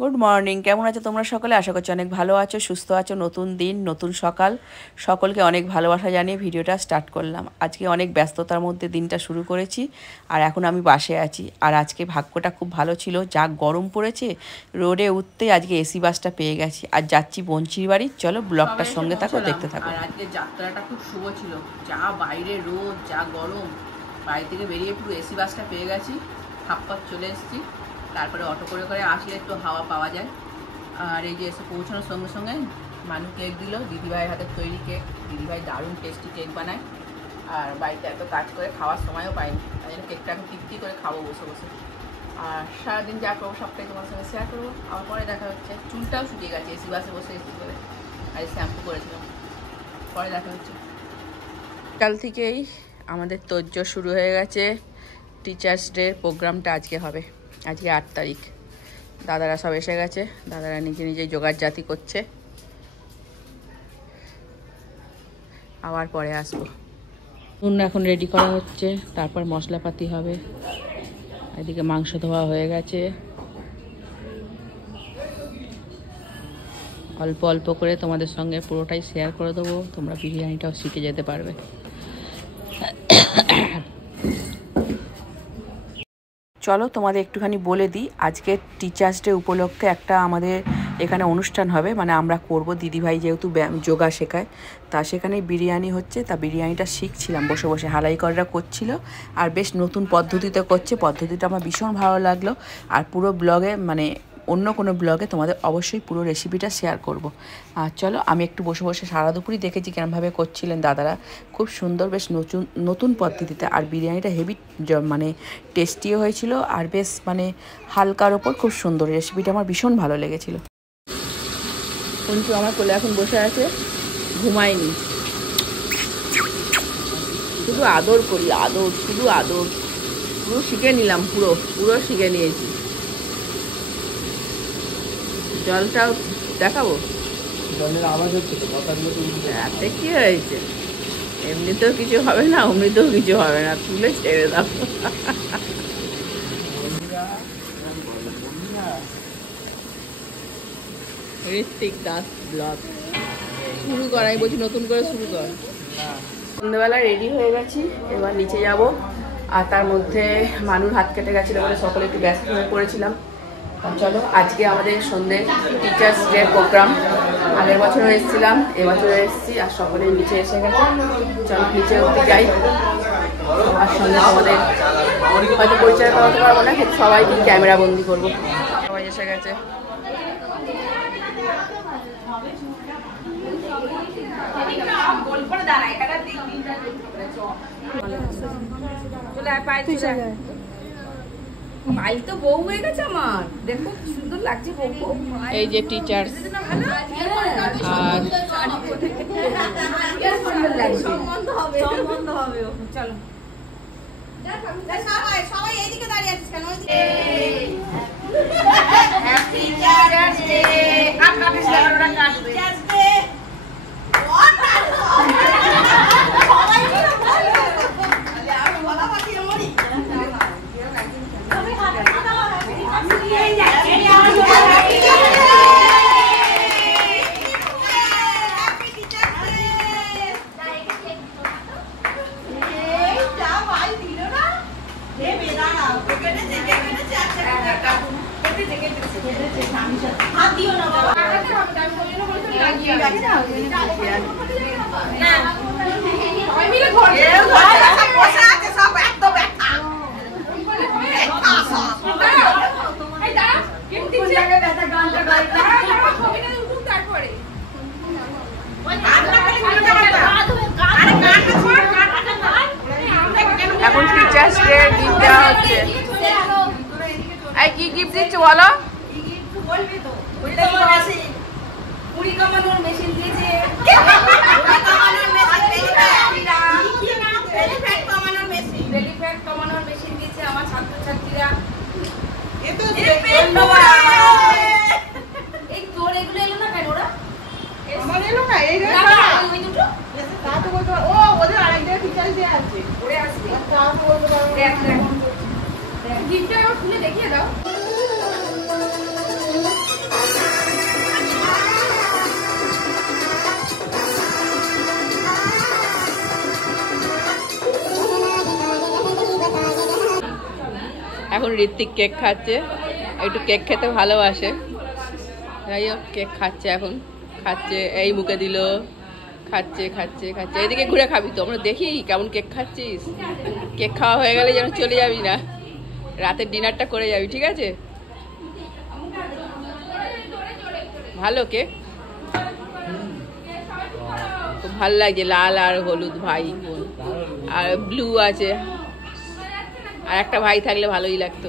Good morning, কেমন আছো তোমরা সকলে? আশা করছি অনেক ভালো আছো, সুস্থ আছো। নতুন দিন, নতুন সকাল, সকলকে অনেক ভালোবাসা জানিয়ে ভিডিওটা স্টার্ট করলাম। আজকে অনেক ব্যস্ততার মধ্যে দিনটা শুরু করেছি, আর এখন আমি বাসে আছি। আর আজকে ভাগ্যটা খুব ভালো ছিল, যা গরম পড়েছে, রোডে উঠতে আজকে এসি বাসটা পেয়ে গেছি। আর যাচ্ছি বঞ্চির বাড়ি। চলো ব্লগটার সঙ্গে থাকো, দেখতে থাকো। আর আজকে যাত্রাটা খুব শুভ ছিল, যা বাইরে রোদ, যা গরম। বাড়ি থেকে বেরিয়ে পুরো এসি বাসটা পেয়ে গেছি, হাপ্পাত চলে এসেছি। তারপরে অটো করে করে আসলে একটু হাওয়া পাওয়া যায়। আর এই যে এসে পৌঁছানোর সঙ্গে সঙ্গে মানু কেক দিল, দিদিভাইয়ের হাতের তৈরি কেক। দিদিভাই দারুণ টেস্টি কেক বানায়, আর বাড়িতে এত কাজ করে খাওয়ার সময়ও পাইনি, তাই জন্য কেকটা এখন তৃপ্তি করে খাবো বসে বসে। আর সারাদিন যা করবো সবটাই তোমার সঙ্গে শেয়ার করবো। আমার পরে দেখা হচ্ছে। চুলটাও শুকিয়ে গেছে এসি বাসে বসে এসি করে, আর শ্যাম্পু করেছিলাম। পরে দেখা হচ্ছে। কাল থেকেই আমাদের তোড়জোড় শুরু হয়ে গেছে। টিচার্স ডে প্রোগ্রামটা আজকে হবে, আজকে 8 তারিখ। দাদারা সব এসে গেছে, দাদারা নিজে নিজেই জোগাড় জাতি করছে। আবার পরে আসবো। এখন রেডি করা হচ্ছে, তারপর মশলাপাতি হবে। এদিকে মাংস ধোয়া হয়ে গেছে, অল্প অল্প করে তোমাদের সঙ্গে পুরোটাই শেয়ার করে দেবো, তোমরা বিরিয়ানিটাও শিখে যেতে পারবে। চলো তোমাদের একটুখানি বলে দিই, আজকে টিচার্স ডে উপলক্ষে একটা আমাদের এখানে অনুষ্ঠান হবে, মানে আমরা করব। দিদিভাই যেহেতু যোগা শেখায়, তা সেখানে বিরিয়ানি হচ্ছে। তা বিরিয়ানিটা শিখছিলাম বসে বসে, হালাইকররা করছিল, আর বেশ নতুন পদ্ধতিতে করছে। পদ্ধতিটা আমার ভীষণ ভালো লাগলো। আর পুরো ব্লগে, মানে অন্য কোনো ব্লগে তোমাদের অবশ্যই পুরো রেসিপিটা শেয়ার করব। আর চলো, আমি একটু বসে বসে সারা দুপুরই দেখেছি কেরমভাবে করছিলেন দাদারা, খুব সুন্দর, বেশ নতুন নতুন পদ্ধতিতে। আর বিরিয়ানিটা হেভি মানে টেস্টিও হয়েছিল, আর বেশ মানে হালকার ওপর খুব সুন্দর। রেসিপিটা আমার ভীষণ ভালো লেগেছিল। কিন্তু আমার কোলে এখন বসে আছে, ঘুমায়নি, শুধু আদর করি, আদর, শুধু আদর। পুরো শিখে নিলাম, পুরো পুরো শিখে নিয়েছি। জলটাও দেখাবো, জলের আওয়াজ হচ্ছে তো, কথা দিয়ে এতে কি হয়েছে? এমনিতেও কিছু হবে না, অমনিতেও কিছু হবে না, তুলে ছেড়ে দাও। ঋত্বিক দাস ব্লগ শুরু কর, আমি বলছি নতুন করে শুরু কর। সন্ধ্যেবেলা রেডি হয়ে গেছি, এবার নিচে যাব। আর তার মধ্যে মানুর হাত কেটে গেছিলো বলে সকলে একটু ব্যস্ত হয়ে পড়েছিলাম। চলো, আজকে আমাদের সন্ধ্যে টিচার্স ডে প্রোগ্রাম। আগের বছরও এসেছিলাম, এবছরও এসেছি, আর সকলে নিচে এসে গেছে। চলো নিচে উঠতে যাই। আর সঙ্গে আমাদের হয়তো পরিচয় করাতে পারবো না, কিন্তু সবাইকে ক্যামেরা বন্দি করবো। সবাই এসে গেছে। মাইল তো বউ হয়ে গেছে আমার, দেখো সুন্দর লাগছে বউ। এই যে টিচার্স, আর সম্বন্ধ হবে। চলো সবাই এইদিকে দাঁড়িয়ে আছিস কেন? Happy teachers day. কাটিস না, ওরা কাটবে। টিচার্স ডে সবাই মিলে বল। আরে আমি বলা বাকি মরি। এখন টিচার্স ডে গিফট দেওয়া হচ্ছে। এই কি গিফট দিচ্ছ বলো? পুরি কামানোর মেশিন দিয়েছে, বেলিফ্যাট কমানোর মেশিন দিয়েছে আমার ছাত্রছাত্রীরা। এই তোর এগুলো এলো না কেন? ওরা আমার এলো না, এই ওই দুটো তা তো বলতে ও ওদের আরেকটা টিচার দিয়ে আছে, ওরে আসবে তা তো বলতে পারবো। দেখ গিফটটা খুলে দেখিয়ে দাও। ঋত্বিক কেক খাচ্ছে, একটু কেক খেতে ভালোবাসে, যাই হোক কেক খাচ্ছে, এখন খাচ্ছে, এই মুখে দিল, খাচ্ছে খাচ্ছে খাচ্ছে। এদিকে ঘুরে খাবি তো, আমরা দেখি কেমন কেক খাচ্ছিস। কেক খাওয়া হয়ে গেলে যেন চলে যাবি না, রাতের ডিনারটা করে যাবি, ঠিক আছে? ভালো কেক, খুব ভালো লাগছে, লাল আর হলুদ ভাই বোন, আর ব্লু আছে, আর একটা ভাই থাকলে ভালোই লাগতো।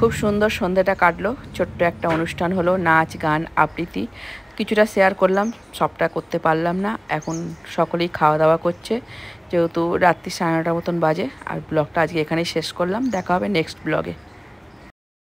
খুব সুন্দর সন্ধ্যাটা কাটলো, ছোট্ট একটা অনুষ্ঠান হলো, নাচ গান আবৃত্তি, কিছুটা শেয়ার করলাম, সবটা করতে পারলাম না। এখন সকলেই খাওয়া দাওয়া করছে, যেহেতু রাত্রি 9:30 মতন বাজে। আর ব্লগটা আজকে এখানেই শেষ করলাম, দেখা হবে নেক্সট ব্লগে।